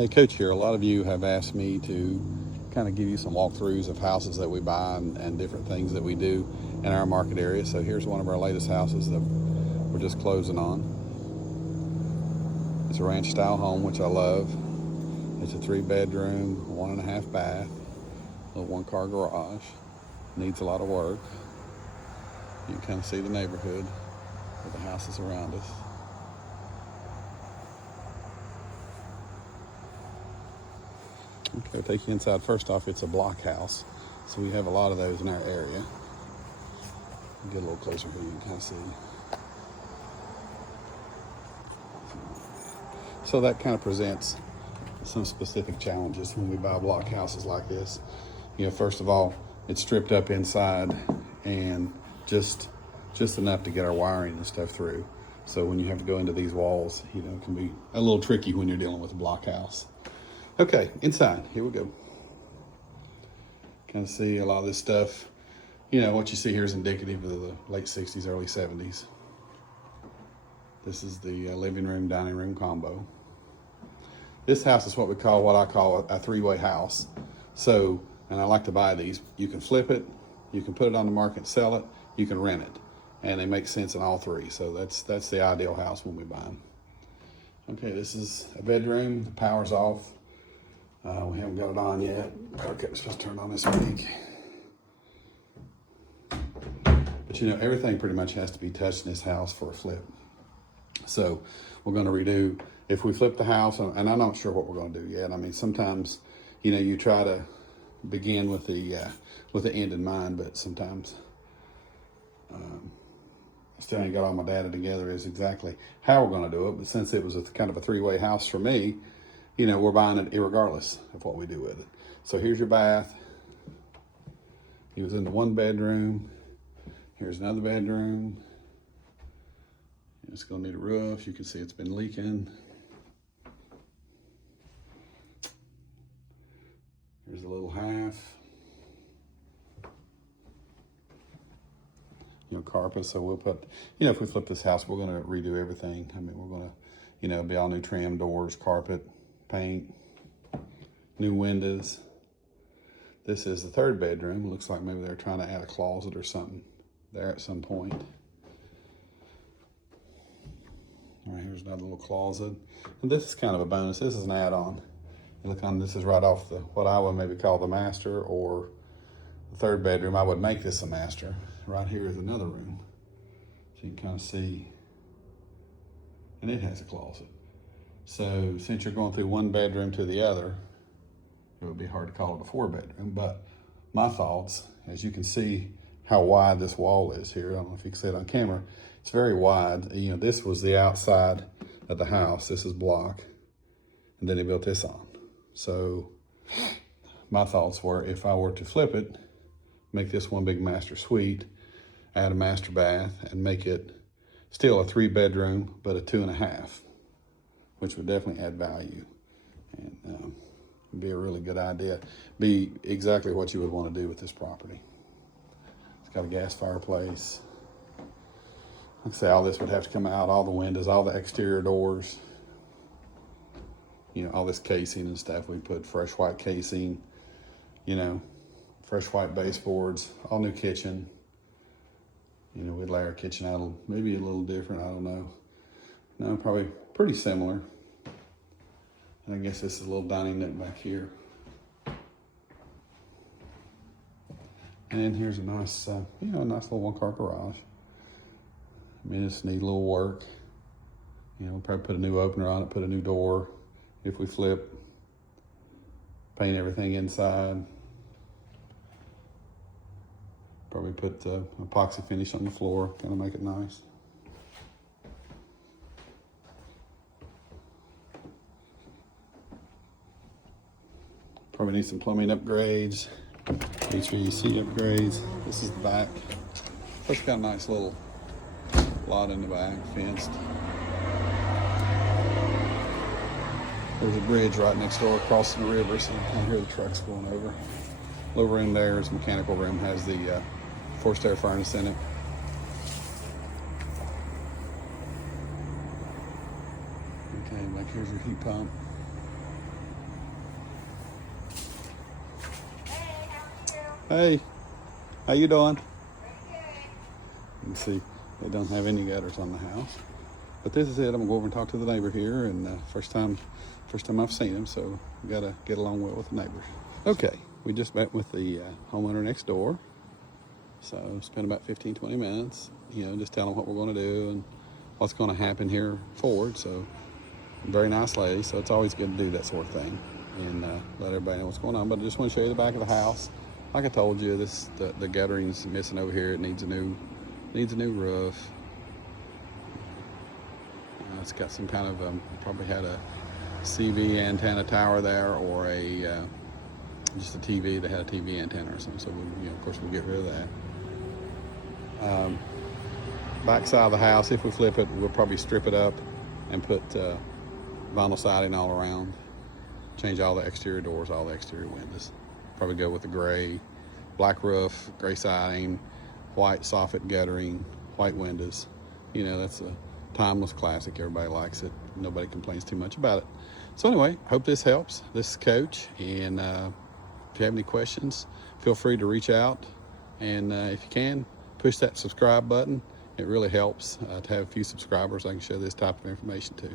Hey, Coach here. A lot of you have asked me to kind of give you some walkthroughs of houses that we buy and different things that we do in our market area. So here's one of our latest houses that we're just closing on. It's a ranch style home, which I love. It's a 3-bedroom, 1.5 bath, little 1-car garage. Needs a lot of work. You can kind of see the neighborhood with the houses around us. Okay, I'll take you inside. First off, it's a block house, so we have a lot of those in our area. Get a little closer here, you can kind of see. So that kind of presents some specific challenges when we buy block houses like this. You know, first of all, it's stripped up inside and just enough to get our wiring and stuff through. So when you have to go into these walls, you know, it can be a little tricky when you're dealing with a block house. Okay, inside, here we go. Kind of see a lot of this stuff. You know, what you see here is indicative of the late 60s, early 70s. This is the living room, dining room combo. This house is what I call a 3-way house. So, and I like to buy these. You can flip it, you can put it on the market and sell it, you can rent it. And they make sense in all three. So that's the ideal house when we buy them. Okay, this is a bedroom, the power's off. We haven't got it on yet. Okay, it's supposed to turn on this week. But you know, everything pretty much has to be touched in this house for a flip. So we're going to redo, if we flip the house, and I'm not sure what we're going to do yet. I mean, sometimes, you know, you try to begin with the end in mind, but sometimes I still ain't got all my data together as exactly how we're going to do it. But since it was kind of a 3-way house for me, you know, we're buying it irregardless of what we do with it. So here's your bath. He was in the 1-bedroom. Here's another bedroom. It's gonna need a roof. You can see it's been leaking. Here's a little half. You know, carpet. So we'll put, you know, if we flip this house, we're gonna redo everything. I mean, we're gonna, you know, be all new trim, doors, carpet, paint, new windows. This is the 3rd bedroom. Looks like maybe they're trying to add a closet or something there at some point. All right, here's another little closet. And this is kind of a bonus. This is an add-on. Look on, this is right off the, what I would maybe call the master or the 3rd bedroom. I would make this a master. Right here is another room. So you can kind of see, and it has a closet. So since you're going through 1 bedroom to the other, it would be hard to call it a 4-bedroom, but my thoughts, as you can see how wide this wall is here. I don't know if you can see it on camera. It's very wide. You know, this was the outside of the house. This is block. And then they built this on. So my thoughts were, if I were to flip it, make this one big master suite, add a master bath, and make it still a 3-bedroom, but a 2.5, which would definitely add value. And be a really good idea. Be exactly what you would want to do with this property. It's got a gas fireplace. Like I say, all this would have to come out, all the windows, all the exterior doors, you know, all this casing and stuff. We put fresh white casing, you know, fresh white baseboards, all new kitchen. You know, we'd lay our kitchen out maybe a little different, I don't know. No, probably pretty similar. And I guess this is a little dining nook back here. And here's a nice, you know, a nice little 1-car garage. I mean, it's need a little work. You know, we'll probably put a new opener on it, put a new door. If we flip, paint everything inside. Probably put epoxy finish on the floor, kind of make it nice. Probably need some plumbing upgrades, HVAC upgrades. This is the back. It's got a nice little lot in the back, fenced. There's a bridge right next door crossing the river, so you can hear the trucks going over. Over in there is mechanical room, has the forced air furnace in it. Okay, back here's your heat pump. Hey, how you doing? You can see they don't have any gutters on the house. But this is it. I'm gonna go over and talk to the neighbor here, and first time I've seen him, so we gotta get along well with the neighbors. Okay, we just met with the homeowner next door. So spent about 15-20 minutes, just telling them what we're gonna do and what's gonna happen here forward. So very nice lady, so it's always good to do that sort of thing and let everybody know what's going on. But I just want to show you the back of the house. Like I told you, the guttering's missing over here. It needs a new roof. It's got some kind of probably had a CV antenna tower there, or a just a TV that had a TV antenna or something. So we, of course, we'll get rid of that. Back side of the house, if we flip it, we'll probably strip it up and put vinyl siding all around. Change all the exterior doors, all the exterior windows. Probably go with the gray, black roof, gray siding, white soffit guttering, white windows. That's a timeless classic. Everybody likes it. Nobody complains too much about it. So anyway, hope this helps. This is Coach, and if you have any questions, feel free to reach out. And if you can, push that subscribe button. It really helps to have a few subscribers I can show this type of information to.